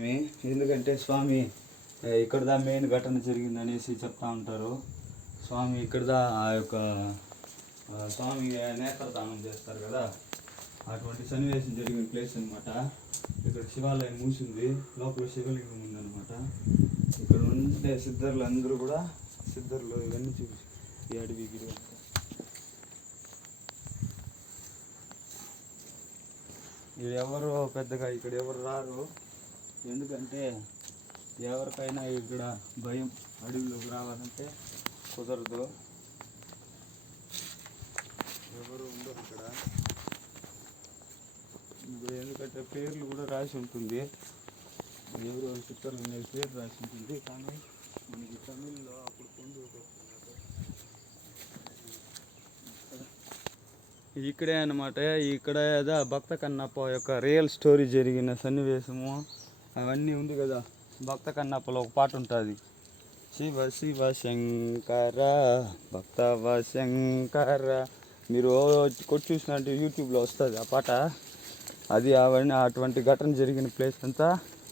స్వామి. ఎందుకంటే స్వామి ఇక్కడదా మెయిన్ ఘటన జరిగిందనేసి చెప్తా ఉంటారు. స్వామి ఇక్కడదా ఆ యొక్క స్వామి నేత్రదానం చేస్తారు కదా, అటువంటి సన్నివేశం జరిగిన ప్లేస్ అనమాట. ఇక్కడ శివాలయం మూసింది, లోపల శివలింగం ఉందన్నమాట. ఇక్కడ ఉండే సిద్ధర్లు అందరూ కూడా సిద్ధర్లు ఇవన్నీ చూసి ఈ అడవి గిరి అంతా ఎవరు పెద్దగా ఇక్కడ ఎవరు రారు. ఎందుకంటే ఎవరికైనా ఇక్కడ భయం, అడవిలోకి రావాలంటే కుదరదు, ఎవరు ఉండరు ఇక్కడ. ఎందుకంటే పేర్లు కూడా రాసి ఉంటుంది, ఎవరు చిత్రాలు అనేది పేరు రాసి ఉంటుంది. కానీ మనకి తమిళ్లో అప్పుడు ఇక్కడే అన్నమాట. ఇక్కడ ఏదో భక్త కన్నప్ప యొక్క రియల్ స్టోరీ జరిగిన సన్నివేశము అవన్నీ ఉంది కదా. భక్త కన్నప్పలో ఒక పాట ఉంటుంది, శివ శివ శంకర భక్తవ శంకర. మీరు కొట్టి చూసినట్టు యూట్యూబ్లో వస్తుంది ఆ పాట. అది అవన్నీ అటువంటి ఘటన జరిగిన ప్లేస్ అంతా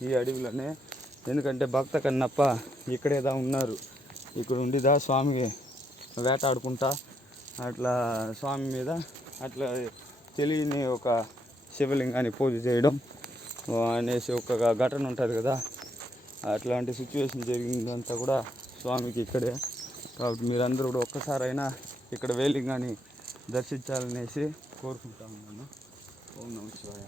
ఈ అడవిలోనే. ఎందుకంటే భక్త కన్నప్ప ఇక్కడేదా ఉన్నారు, ఇక్కడ ఉండిదా స్వామి వేటాడుకుంటా అట్లా స్వామి మీద అట్లా తెలియని ఒక శివలింగాన్ని పూజ చేయడం అనేసి ఒక ఘటన ఉంటుంది కదా. అట్లాంటి సిచ్యువేషన్ జరిగిందంతా కూడా స్వామికి ఇక్కడే. కాబట్టి మీరందరూ కూడా ఒక్కసారైనా ఇక్కడ వేలింగాన్ని దర్శించాలనేసి కోరుకుంటా ఉన్నాను. ఓం నమః శివాయ.